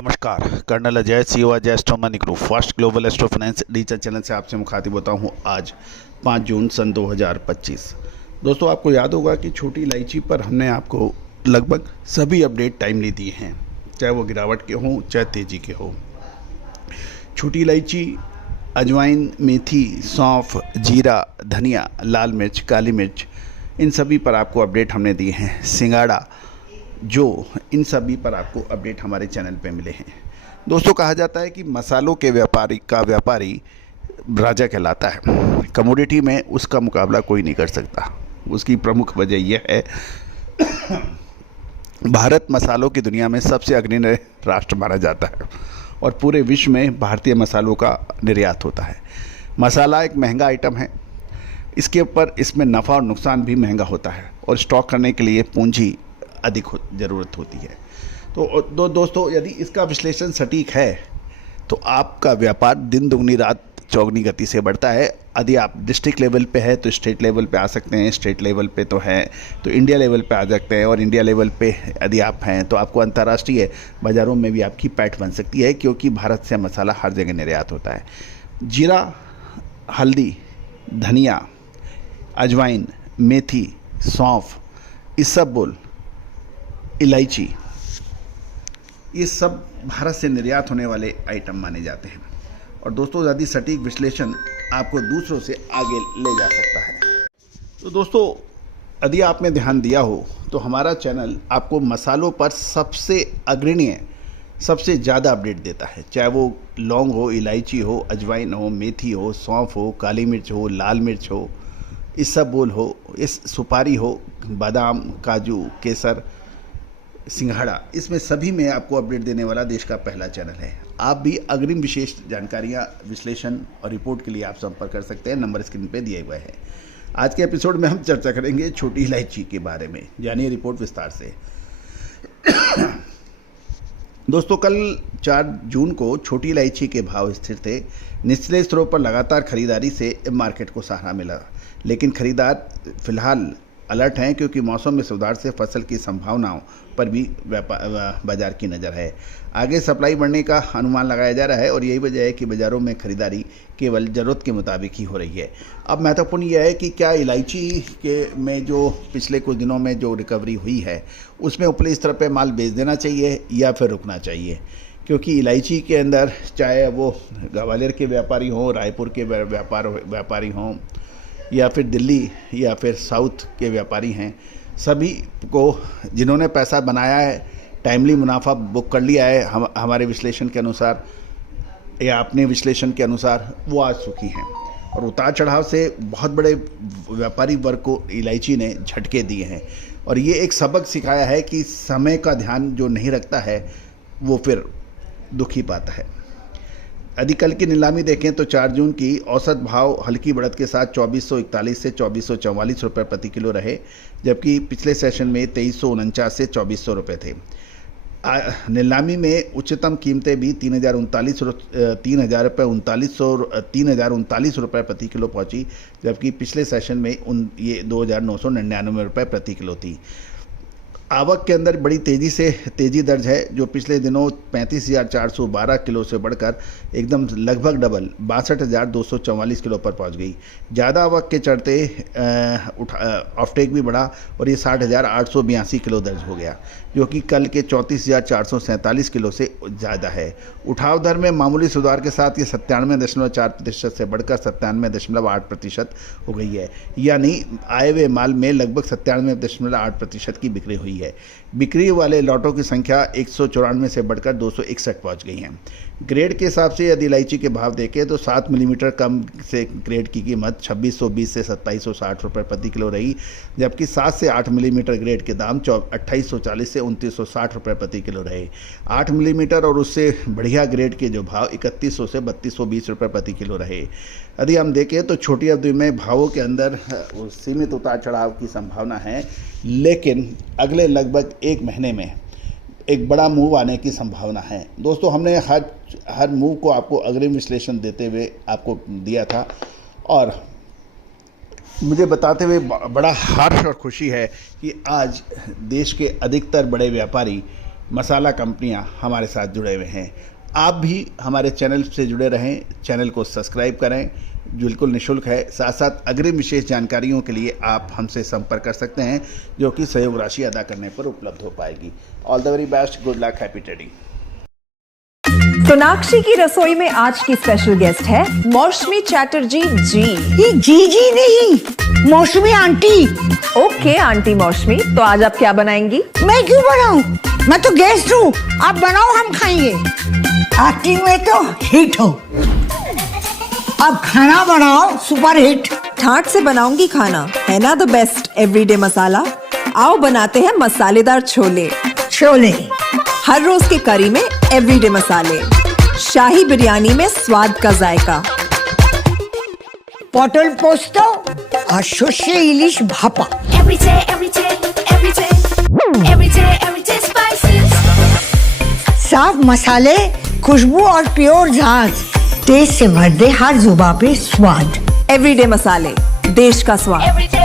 नमस्कार। Colonel Ajay CO Ajay astro money group first global astro finance digital channel से आपसे मुखातिब होता हूँ। आज 5 जून सन 2025। दोस्तों, आपको याद होगा कि छोटी इलायची पर हमने आपको लगभग सभी अपडेट टाइमली दिए हैं, चाहे वो गिरावट के हों चाहे तेज़ी के हों। छोटी इलायची, अजवाइन, मेथी, सौंफ, जीरा, धनिया, लाल मिर्च, काली मिर्च, इन सभी पर आपको अपडेट हमने दिए हैं। सिंगाड़ा, जो इन सभी पर आपको अपडेट हमारे चैनल पे मिले हैं। दोस्तों, कहा जाता है कि मसालों के व्यापारी राजा कहलाता है। कमोडिटी में उसका मुकाबला कोई नहीं कर सकता। उसकी प्रमुख वजह यह है भारत मसालों की दुनिया में सबसे अग्रणी राष्ट्र माना जाता है और पूरे विश्व में भारतीय मसालों का निर्यात होता है। मसाला एक महंगा आइटम है, इसके ऊपर इसमें नफ़ा और नुकसान भी महंगा होता है और स्टॉक करने के लिए पूंजी अधिक ज़रूरत होती है। तो दोस्तों, यदि इसका विश्लेषण सटीक है तो आपका व्यापार दिन दुगनी रात चौगनी गति से बढ़ता है। यदि आप डिस्ट्रिक्ट लेवल पे है तो स्टेट लेवल पे आ सकते हैं, स्टेट लेवल पे तो है तो इंडिया लेवल पे आ सकते हैं, और इंडिया लेवल पे यदि आप हैं तो आपको अंतर्राष्ट्रीय बाज़ारों में भी आपकी पैठ बन सकती है, क्योंकि भारत से मसाला हर जगह निर्यात होता है। जीरा, हल्दी, धनिया, अजवाइन, मेथी, सौंफ, इसबगोल, इलायची, ये सब भारत से निर्यात होने वाले आइटम माने जाते हैं। और दोस्तों, यदि सटीक विश्लेषण आपको दूसरों से आगे ले जा सकता है। तो दोस्तों, यदि आपने ध्यान दिया हो तो हमारा चैनल आपको मसालों पर सबसे अग्रणी, सबसे ज़्यादा अपडेट देता है, चाहे वो लौंग हो, इलायची हो, अजवाइन हो, मेथी हो, सौंफ हो, काली मिर्च हो, लाल मिर्च हो, इसबगोल हो, इस सुपारी हो, बादाम, काजू, केसर, सिंघाड़ा, इसमें सभी में आपको अपडेट देने वाला देश का पहला चैनल है। आप भी अग्रिम विशेष जानकारियां, विश्लेषण और रिपोर्ट के लिए आप संपर्क कर सकते हैं, नंबर स्क्रीन पे दिए हुए हैं। आज के एपिसोड में हम चर्चा करेंगे छोटी इलायची के बारे में, जानिए रिपोर्ट विस्तार से। दोस्तों, कल 4 जून को छोटी इलायची के भाव स्थिर थे। निचले स्तरों पर लगातार खरीदारी से मार्केट को सहारा मिला, लेकिन खरीदार फिलहाल अलर्ट हैं, क्योंकि मौसम में सुधार से फसल की संभावनाओं पर भी बाजार की नज़र है। आगे सप्लाई बढ़ने का अनुमान लगाया जा रहा है और यही वजह है कि बाज़ारों में खरीदारी केवल ज़रूरत के मुताबिक ही हो रही है। अब महत्वपूर्ण यह है कि क्या इलायची के में जो पिछले कुछ दिनों में जो रिकवरी हुई है उसमें ऊपरी स्तर पर माल बेच देना चाहिए या फिर रुकना चाहिए, क्योंकि इलायची के अंदर चाहे वो ग्वालियर के व्यापारी हों, रायपुर के व्यापारी हों, या फिर दिल्ली या फिर साउथ के व्यापारी हैं, सभी को जिन्होंने पैसा बनाया है, टाइमली मुनाफा बुक कर लिया है हमारे विश्लेषण के अनुसार या अपने विश्लेषण के अनुसार, वो आज सुखी हैं। और उतार चढ़ाव से बहुत बड़े व्यापारी वर्ग को इलायची ने झटके दिए हैं और ये एक सबक सिखाया है कि समय का ध्यान जो नहीं रखता है वो फिर दुखी पाता है। यदि कल की नीलामी देखें तो 4 जून की औसत भाव हल्की बढ़त के साथ 2441 से 2444 रुपये प्रति किलो रहे, जबकि पिछले सेशन में 2349 से 2400 रुपये थे। नीलामी में उच्चतम कीमतें भी 3039 रुपये प्रति किलो पहुंची, जबकि पिछले सेशन में ये 2999 रुपये प्रति किलो थी। आवक के अंदर बड़ी तेज़ी दर्ज है, जो पिछले दिनों 35,412 किलो से बढ़कर एकदम लगभग डबल 62,244 किलो पर पहुंच गई। ज़्यादा आवक के चलते ऑफटेक भी बढ़ा और ये 60,882 किलो दर्ज हो गया, जो कि कल के 34,447 किलो से ज़्यादा है। उठाव दर में मामूली सुधार के साथ ये 97.4% से बढ़कर 97.8% हो गई है, यानी आए हुए माल में लगभग 97.8% की बिक्री हुई है। बिक्री वाले लॉटों की संख्या 194 से बढ़कर 261 पहुंच गई हैं। ग्रेड के हिसाब से यदि इलायची के भाव देखें तो 7 मिलीमीटर कम से ग्रेड की कीमत 2620 से 2760 रुपये प्रति किलो रही, जबकि 7 से 8 मिलीमीटर ग्रेड के दाम 2840 से 2960 रुपये प्रति किलो रहे। 8 मिलीमीटर और उससे बढ़िया ग्रेड के जो भाव 3100 से 3220 रुपये प्रति किलो रहे। यदि हम देखें तो छोटी अवधि में भावों के अंदर सीमित उतार चढ़ाव की संभावना है, लेकिन अगले लगभग 1 महीने में एक बड़ा मूव आने की संभावना है। दोस्तों, हमने हर मूव को आपको अग्रिम विश्लेषण देते हुए आपको दिया था और मुझे बताते हुए बड़ा हर्ष और खुशी है कि आज देश के अधिकतर बड़े व्यापारी मसाला कंपनियां हमारे साथ जुड़े हुए हैं। आप भी हमारे चैनल से जुड़े रहें, चैनल को सब्सक्राइब करें, बिल्कुल निःशुल्क है। साथ साथ अग्रिम विशेष जानकारियों के लिए आप हमसे संपर्क कर सकते हैं, जो कि सहयोग राशि अदा करने पर उपलब्ध हो पाएगी। All the very best, good luck, happy trading. Sonakshi की रसोई में आज की स्पेशल गेस्ट है मौसमी चैटर्जी जी। ये जी नहीं, मौसमी आंटी। ओके आंटी मौसमी, तो आज आप क्या बनाएंगी? मैं क्यों बनाऊं? मैं तो गेस्ट हूँ, आप बनाओ, हम खाएंगे। एक्टिंग में तो हिट हो, अब खाना बनाओ सुपर हिट। ठाट से बनाऊंगी खाना, है ना द बेस्ट एवरीडे मसाला। आओ बनाते हैं मसालेदार छोले। छोले हर रोज के करी में एवरीडे मसाले, शाही बिरयानी में स्वाद का जायका, পটল পোস্ত আর সর্ষে ইলিশ ভাপা। Every day spices. साफ मसाले, खुशबू और प्योर झांझ, टेस्ट से भर दे हर जुबान पे स्वाद। एवरीडे मसाले, देश का स्वाद। Every day